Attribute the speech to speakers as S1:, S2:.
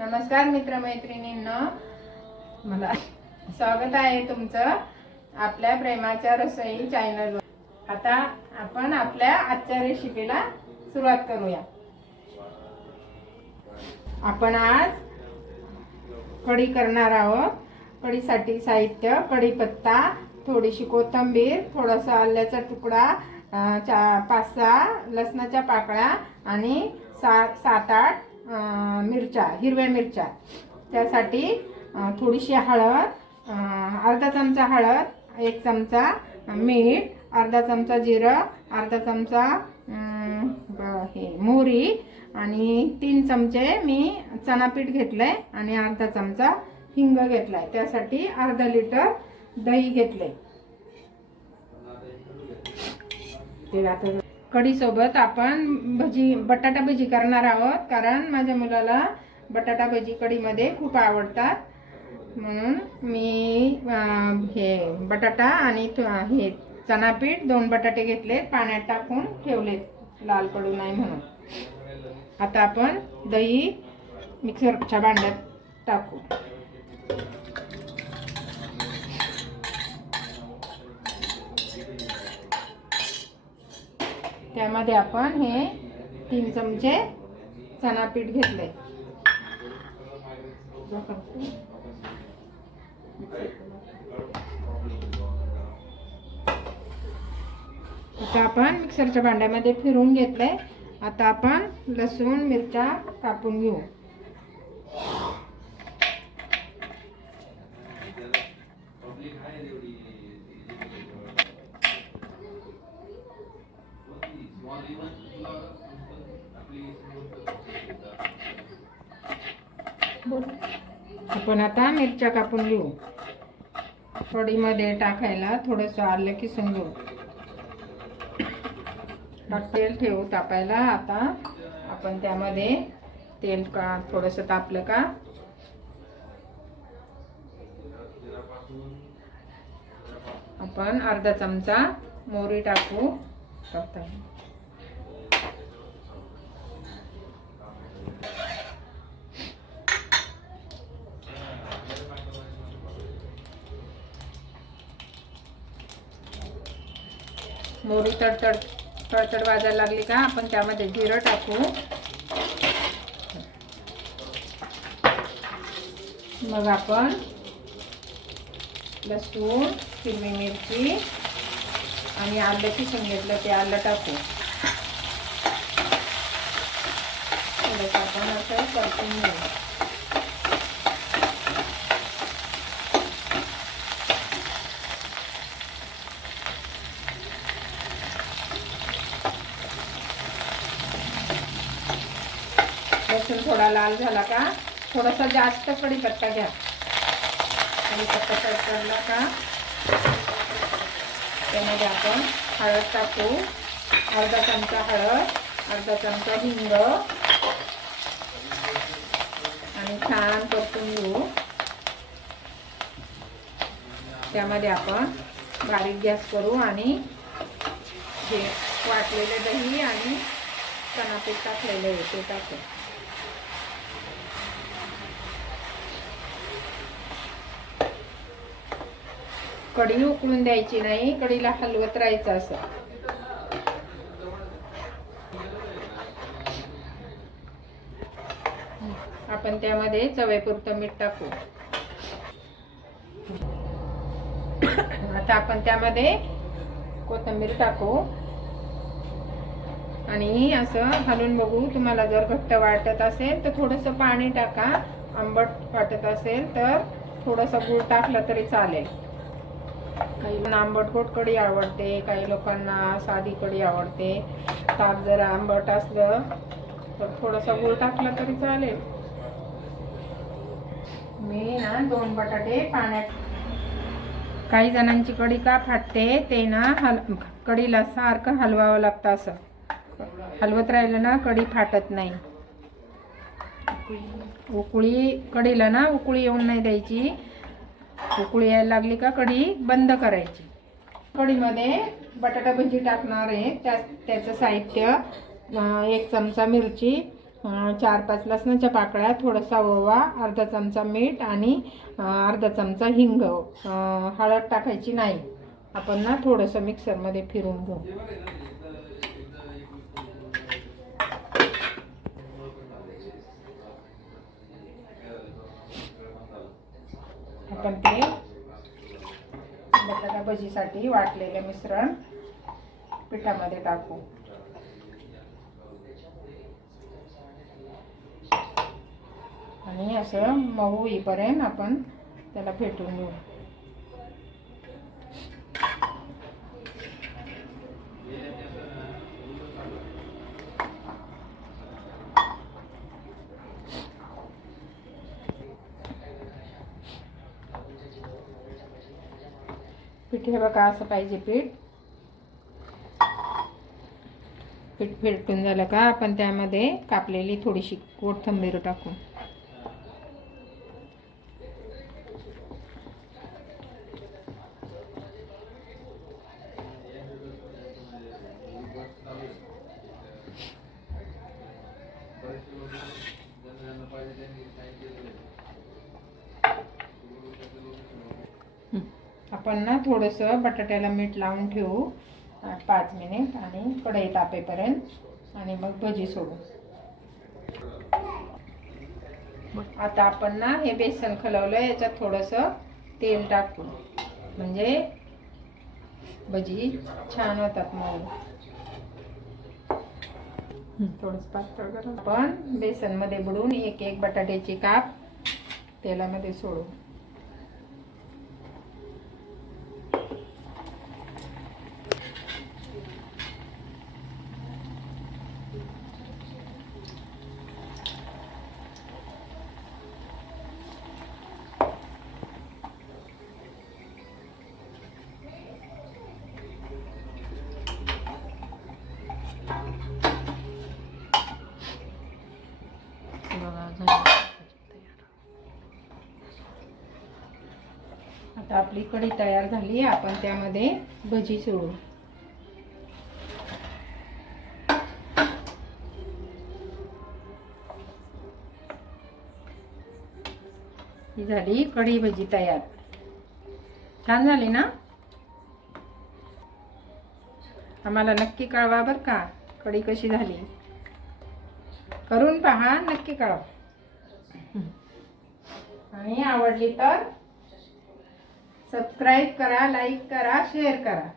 S1: नमस्कार मित्रमैत्रिणींनो. मला स्वागत आहे तुमचं आपल्या प्रेमाच्या रसोई चॅनलवर आता आपण आपल्या आजच्या रेसिपीला सुरुवात करूया. आपण आज कढी करणार आहोत. कढीसाठी साहित्य कढीपत्ता थोडीशी कोथिंबीर थोडासा आल्याचा तुकडा चा पाच सहा लसणाच्या पाकळ्या आणि सा सात आठ मिरच्या हिरव्या मिरच्या. त्यासाठी थोडीशी हळद अर्धा चमचा हळद एक चमचा मीठ अर्धा चमचा जिरं अर्धा चमचा हे मोहरी आणि तीन चमचे मी चणापीठ घेतलंय आणि अर्धा चमचा हिंग घेतलाय. त्यासाठी अर्धा लिटर दही घेतलंय. ते आता कढीसोबत आपण भजी बटाटा भजी करणार आहोत. कारण माझ्या मुलाला बटाटा भजी कढीमध्ये खूप आवडतात. म्हणून मी हे बटाटा आणि हे चणापीठ दोन बटाटे घेतले. पाण्यात टाकून ठेवले. लाल पडू नाही म्हणून. आता आपण दही मिक्सरच्या भांड्यात टाकू. त्यामध्ये आपण हे तीन चमचे चणापीठ घेतले आता आपण मिक्सरच्या भांड्यामध्ये फिरून घेतलंय. आता आपण लसूण मिरच्या कापून घेऊ. आपण आता मिरच्या कापून घेऊ. थोडीमध्ये टाकायला थोडंसं आलं की घेऊ मग तेल ठेवू तापायला. आता आपण त्यामध्ये तेल का थोडंसं तापलं का? आपण अर्धा चमचा मोहरी टाकू. करता मोहरी तडतड तडतड वाजायला लागली का? आपण त्यामध्ये जिरं टाकू. मग आपण लसूण हिरवी मिरची आणि आलं किसून घेतलं ते आलं टाकू. थोडंसं आपण असं परतून घेऊ. लसूण थोडा लाल झाला का? थोडासा जास्त कढीपत्ता घ्या. कढीपत्ता चढला का? त्यामध्ये आपण हळद टाकू. अर्धा चमचा हळद अर्धा चमचा हिंग आणि छान परतून घेऊ. त्यामध्ये आपण बारीक गॅस करू आणि हे वाटलेले दही आणि चणापीठ टाकलेलं आहे ते टाकू कढी उकळून द्यायची नाही कढीला हलवत राहायचं असं. आपण त्यामध्ये चवेपुरतं मीठ टाकू. आता आपण त्यामध्ये कोथिंबीर टाकू. आणि असं हलून बघू तुम्हाला जर घट्ट वाटत असेल तर थोडंसं पाणी टाका. आंबट वाटत असेल तर थोडंसं गूळ टाकलं तरी चालेल. काही लोकांना आंबट गोड कढी आवडते काही लोकांना साधी कढी आवडते. ताक जर आंबट असलं तर थोडासा गूळ टाकला तरी चालेल. मी ना दोन बटाटे पाण्यात काही जणांची कढी का फाटते ते ना हल कढीला सारखं हलवावं लागतं असं. हलवत राहिलं ना कढी फाटत नाही. उकळी कढीला ना उकळी येऊन नाही द्यायची. उकळी यायला लागली का कढी बंद करायची. कढीमध्ये बटाटा भजी टाकणार आहे. त्या त्याचं साहित्य एक चमचा मिरची चार पाच लसणाच्या पाकळ्या थोडासा ओवा अर्धा चमचा मीठ आणि अर्धा चमचा हिंग. हळद टाकायची नाही. आपण ना थोडंसं मिक्सरमध्ये फिरून घेऊ. आपण ते बटाटा भजीसाठी वाटलेले मिश्रण पिठामध्ये टाकू. आणि असं मऊ येईपर्यंत आपण त्याला फेटून घेऊ. पीठ हे बघा असं पाहिजे पीठ पीठ फेटून झालं का आपण त्यामध्ये कापलेली थोडीशी कोथंबीर टाकू हं. आपण ना थोडंसं बटाट्याला मीठ लावून ठेवू पाच मिनिट आणि कढई तापेपर्यंत आणि मग भजी सोडू. आता आपण ना हे बेसन खलवलं याच्यात थोडंसं तेल टाकू म्हणजे भजी छान होतात मग थोडंसं पातळ करू. आपण बेसनमध्ये बुडून एक एक बटाट्याची काप तेलामध्ये सोडू. आता आपली कढी तयार झाली आपण त्यामध्ये भजी सोडू. ही झाली कढी भजी तयार. छान झाली ना? आम्हाला नक्की कळवा बर का कढी कशी झाली. करून पहा नक्की कळवा. आणि आवडली तर सबस्क्राईब करा लाईक करा शेअर करा.